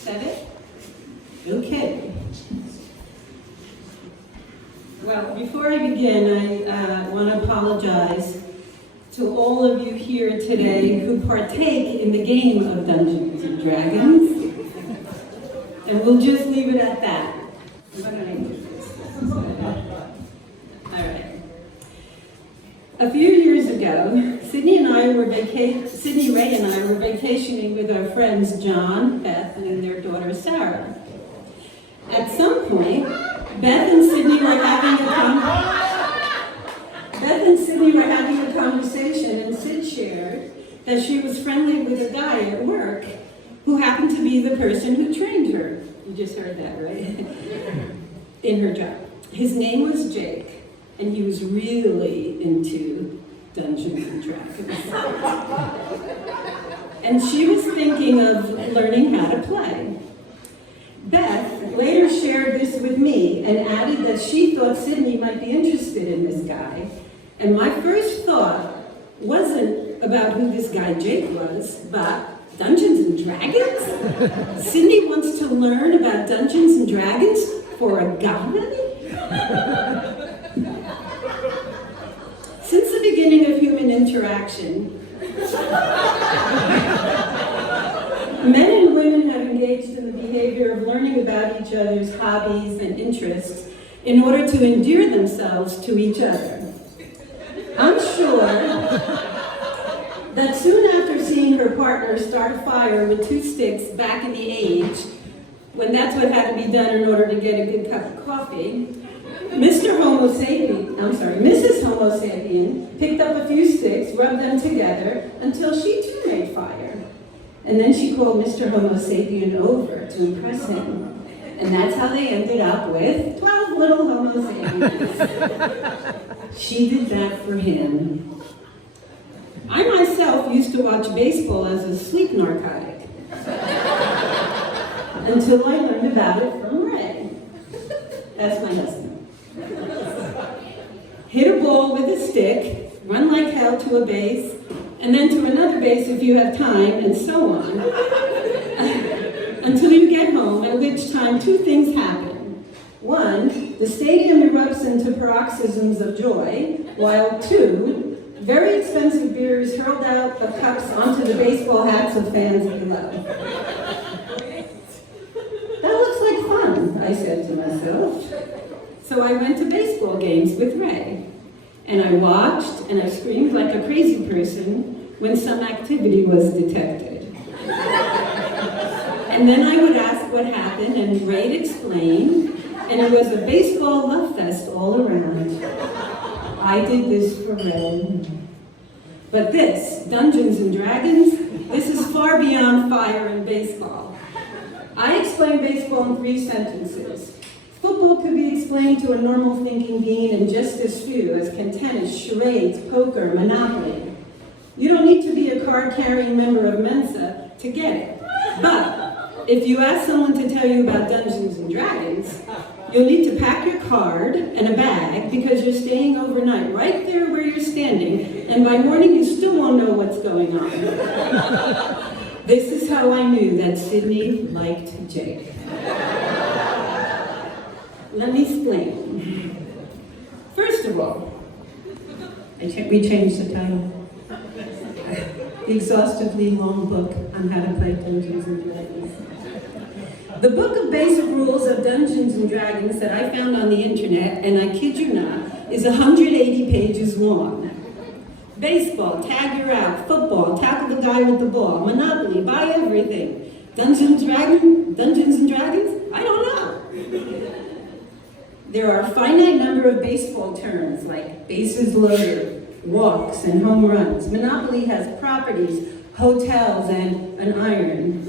Is that it? Okay. Well, before I begin, I want to apologize to all of you here today who partake in the game of Dungeons and Dragons. And we'll just leave it at that. All right. A few years ago, Sydney, Ray and I were vacationing with our friends John, Beth, and their daughter Sarah. At some point, Beth and Sydney were having a conversation, and Sid shared that she was friendly with a guy at work who happened to be the person who trained her. You just heard that, right? In her job. His name was Jake, and he was really into Dungeons and Dragons. And she was thinking of learning how to play. Beth later shared this with me and added that she thought Sydney might be interested in this guy. And my first thought wasn't about who this guy Jake was, but Dungeons and Dragons? Sydney wants to learn about Dungeons and Dragons for a guy? Since the beginning of human interaction, men and women have engaged in the behavior of learning about each other's hobbies and interests in order to endear themselves to each other. I'm sure that soon after seeing her partner start a fire with 2 sticks back in the age, when that's what had to be done in order to get a good cup of coffee, Mrs. Homo sapien picked up a few sticks, rubbed them together until she too made fire. And then she called Mr. Homo sapien over to impress him. And that's how they ended up with 12 little Homo sapiens. She did that for him. I myself used to watch baseball as a sleep narcotic until I learned about it from Ray. That's my husband. Hit a ball with a stick, run like hell to a base, and then to another base if you have time, and so on, until you get home, at which time 2 things happen. 1, the stadium erupts into paroxysms of joy, while 2, very expensive beer is hurled out of cups onto the baseball hats of fans below. That looks like fun, I said to myself. So I went to baseball games with Ray, and I watched and I screamed like a crazy person when some activity was detected. And then I would ask what happened, and Ray'd explain, and it was a baseball love fest all around. I did this for Ray. But this, Dungeons and Dragons, this is far beyond fire and baseball. I explain baseball in 3 sentences. Football could be explained to a normal thinking being in just as few as can tennis, charades, poker, Monopoly. You don't need to be a card-carrying member of Mensa to get it. But if you ask someone to tell you about Dungeons and Dragons, you'll need to pack your card and a bag because you're staying overnight right there where you're standing, and by morning you still won't know what's going on. This is how I knew that Sydney liked Jake. Let me explain. First of all, we changed the title. The exhaustively long book on how to play Dungeons and Dragons. The book of basic rules of Dungeons and Dragons that I found on the internet, and I kid you not, is 180 pages long. Baseball, tag you're out. Football, tackle the guy with the ball. Monopoly, buy everything. Dungeons and Dragons? I don't know. There are a finite number of baseball terms like bases loaded, walks, and home runs. Monopoly has properties, hotels, and an iron.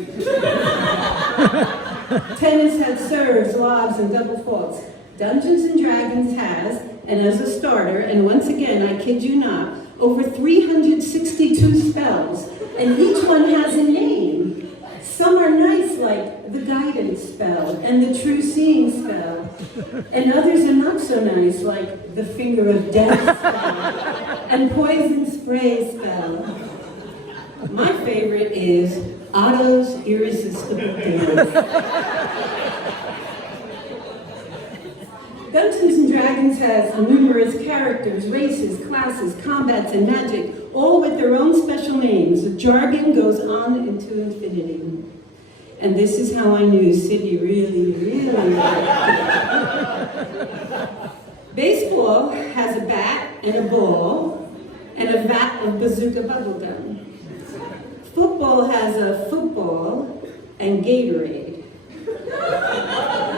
Tennis has serves, lobs, and double faults. Dungeons and Dragons has, and as a starter, and once again, I kid you not, over 362 spells, and each one has a name. Some are nice, like the guidance spell and the true seeing spell, and others are not so nice, like the finger of death spell and poison spray spell. My favorite is Otto's Irresistible Dance. Dungeons and Dragons has numerous characters, races, classes, combats, and magic, all with their own special names. The jargon goes on into infinity. And this is how I knew Sydney really liked it. Baseball has a bat and a ball and a vat of bazooka bubblegum. Football has a football and Gatorade.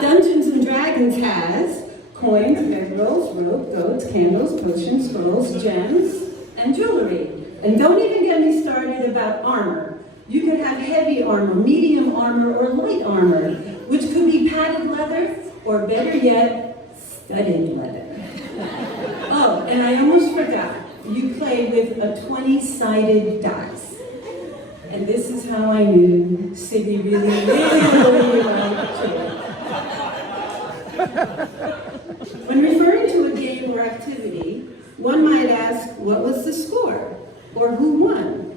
Dungeons and Dragons has coins, bedrolls, rope, goats, candles, potions, scrolls, gems, and jewelry. And don't even get me started about armor. You could have heavy armor, medium armor, or light armor, which could be padded leather, or better yet, studded leather. Oh, and I almost forgot. You play with a 20-sided dice. And this is how I knew Sydney really liked it. When referring to a game or activity, one might ask, what was the score? Or who won?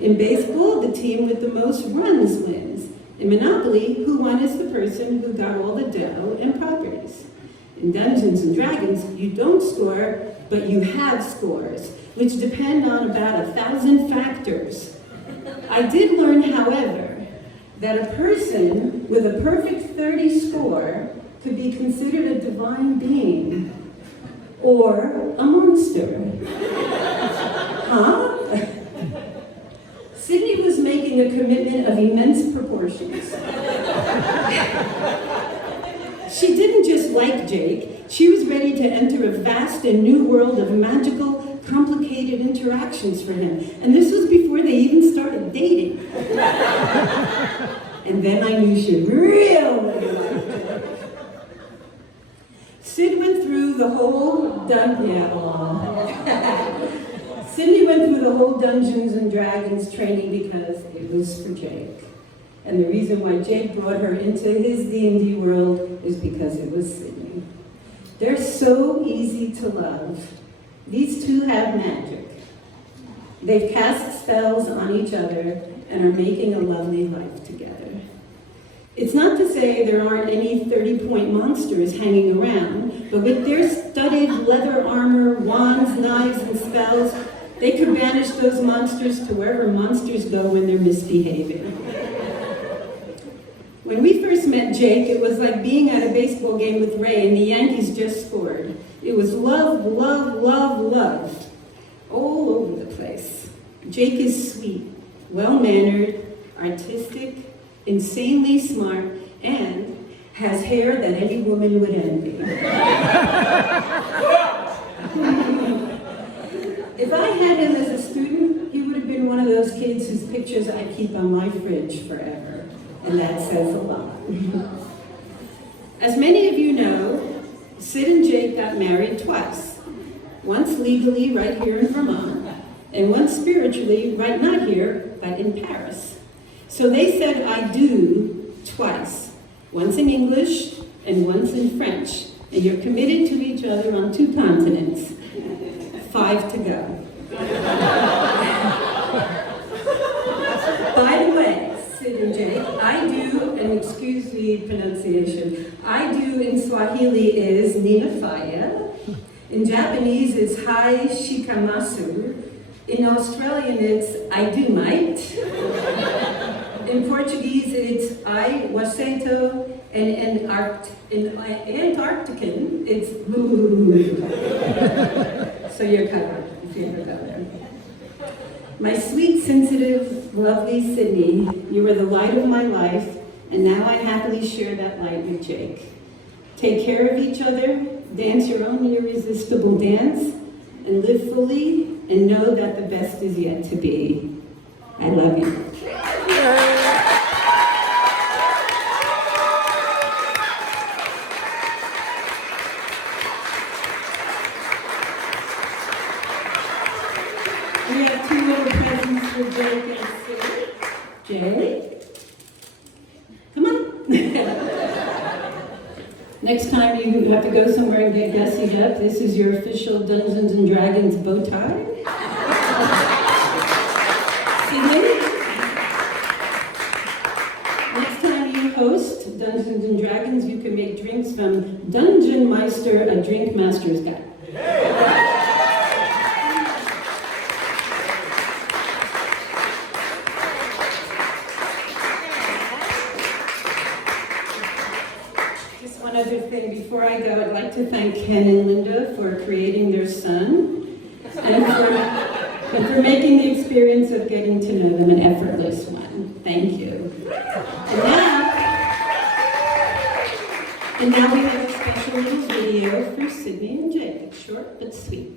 In baseball, the team with the most runs wins. In Monopoly, who won is the person who got all the dough and properties. In Dungeons and Dragons, you don't score, but you have scores, which depend on about 1,000 factors. I did learn, however, that a person with a perfect 30 score could be considered a divine being, or a monster. Huh? Sydney was making a commitment of immense proportions. She didn't just like Jake, she was ready to enter a vast and new world of magical, complicated interactions for him. And this was before they even started dating. And then I knew she really liked it. Sid went through the whole Sydney went through the whole Dungeons and Dragons training because it was for Jake. And the reason why Jake brought her into his D&D world is because it was Sydney. They're so easy to love. These two have magic. They've cast spells on each other and are making a lovely life together. It's not to say there aren't any 30-point monsters hanging around, but with their studded leather armor, wands, knives, and spells, they could banish those monsters to wherever monsters go when they're misbehaving. When we first met Jake, it was like being at a baseball game with Ray and the Yankees just scored. It was love, love, love, love, all over the place. Jake is sweet, well-mannered, artistic, insanely smart, and has hair that any woman would envy. If I had him as a student, he would have been one of those kids whose pictures I keep on my fridge forever, and that says a lot. As many of you know, Sid and Jake got married twice. Once legally right here in Vermont, and once spiritually right not here, but in Paris. So they said I do twice, once in English and once in French, and you're committed to each other on 2 continents. 5 to go. By the way, Sid and Jake, I do, and excuse the pronunciation, I do in Swahili is Ninafaya. In Japanese it's Hai Shikamasu. In Australian it's I do might. In Portuguese it's I waseto. And in Antarctican it's boo. So you're covered if you ever go there. My sweet, sensitive, lovely Sydney, you were the light of my life, and now I happily share that light with Jake. Take care of each other, dance your own irresistible dance, and live fully, and know that the best is yet to be. I love you. We have 2 little presents for Jake and Sid. Jake? Come on. Next time you have to go somewhere and get gussied up, this is your official Dungeons and Dragons bow tie. Sydney? First, Dungeons and Dragons, you can make drinks from Dungeon Meister, a drink master's guide. Just one other thing before I go, I'd like to thank Ken and Linda for creating their son and for making the experience of getting to know them an effortless one. Thank you. And now we have a special little video for Sydney and Jake. It's short but sweet.